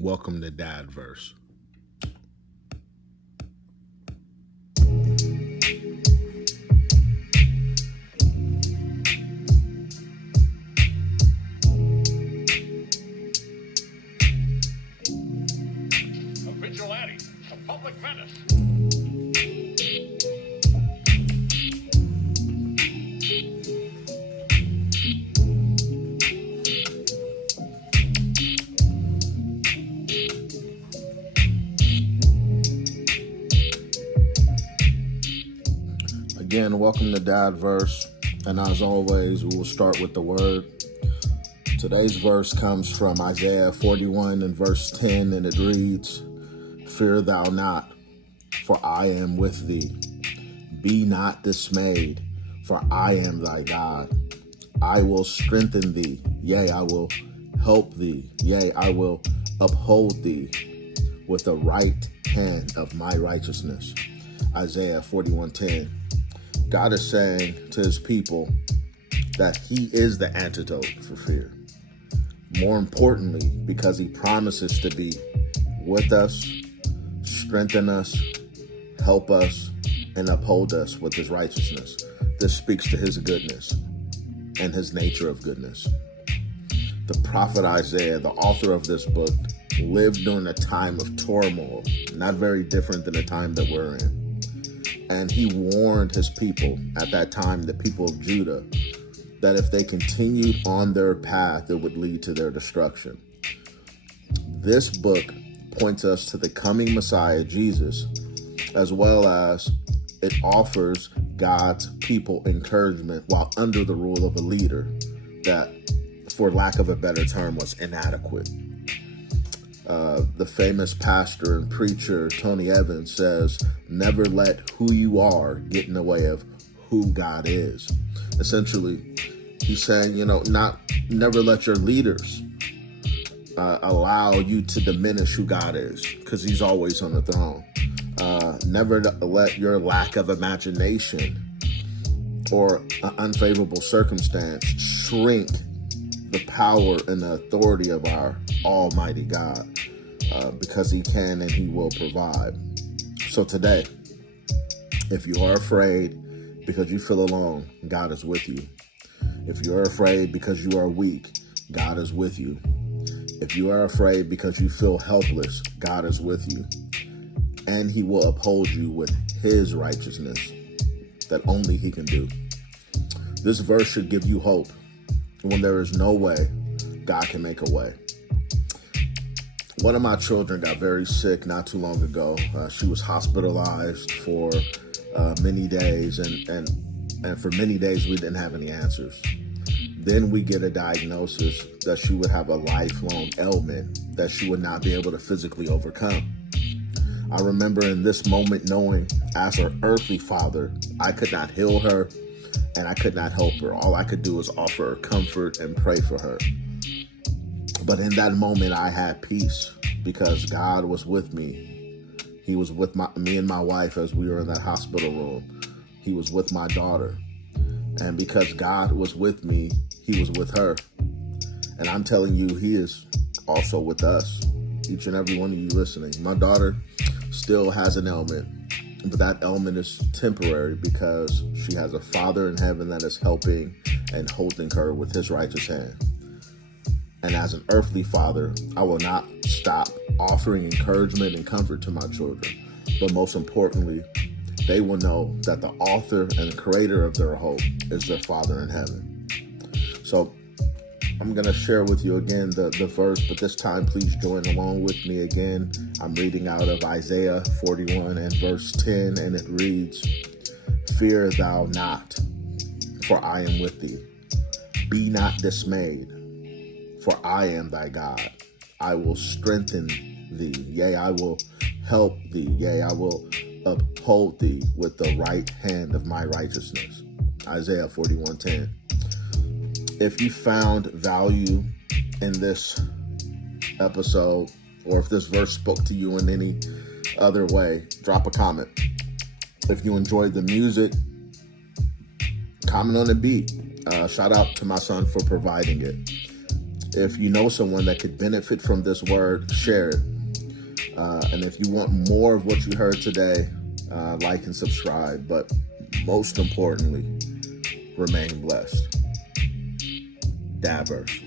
Welcome to DadVerse. A vigilante, a public menace. Again, welcome to DadVerse. And as always, we will start with the word. Today's verse comes from Isaiah 41 and verse 10, and it reads, "Fear thou not, for I am with thee. Be not dismayed, for I am thy God. I will strengthen thee, yea, I will help thee, yea, I will uphold thee with the right hand of my righteousness." Isaiah 41:10. God is saying to his people that he is the antidote for fear. More importantly, because he promises to be with us, strengthen us, help us, and uphold us with his righteousness. This speaks to his goodness and his nature of goodness. The prophet Isaiah, the author of this book, lived during a time of turmoil, not very different than the time that we're in. And he warned his people at that time, the people of Judah, that if they continued on their path, it would lead to their destruction. This book points us to the coming Messiah, Jesus, as well as it offers God's people encouragement while under the rule of a leader that, for lack of a better term, was inadequate. The famous pastor and preacher Tony Evans says, "Never let who you are get in the way of who God is." Essentially, he's saying, never let your leaders allow you to diminish who God is, because he's always on the throne. Never let your lack of imagination or an unfavorable circumstance shrink the power and the authority of our Almighty God, because he can and he will provide. So today, if you are afraid because you feel alone, God is with you. If you are afraid because you are weak, God is with you. If you are afraid because you feel helpless, God is with you. And he will uphold you with his righteousness that only he can do. This verse should give you hope. When there is no way, God can make a way. One of my children got very sick not too long ago. She was hospitalized for many days, and for many days we didn't have any answers. Then we get a diagnosis that she would have a lifelong ailment that she would not be able to physically overcome. I remember in this moment knowing, as her earthly father, I could not heal her and I could not help her. All I could do was offer her comfort and pray for her. But in that moment, I had peace because God was with me. He was with me and my wife as we were in that hospital room. He was with my daughter. And because God was with me, he was with her. And I'm telling you, he is also with us, each and every one of you listening. My daughter still has an ailment, but that ailment is temporary because she has a Father in heaven that is helping and holding her with his righteous hand. And as an earthly father, I will not stop offering encouragement and comfort to my children. But most importantly, they will know that the author and creator of their hope is their Father in heaven. So I'm going to share with you again the verse, but this time please join along with me again. I'm reading out of Isaiah 41 and verse 10, and it reads, "Fear thou not, for I am with thee. Be not dismayed, for I am thy God. I will strengthen thee, yea, I will help thee, yea, I will uphold thee with the right hand of my righteousness." Isaiah 41:10. If you found value in this episode, or if this verse spoke to you in any other way, drop a comment. If you enjoyed the music, comment on the beat. Shout out to my son for providing it. If you know someone that could benefit from this word, share it. And if you want more of what you heard today, like and subscribe. But most importantly, remain blessed. DadVerse.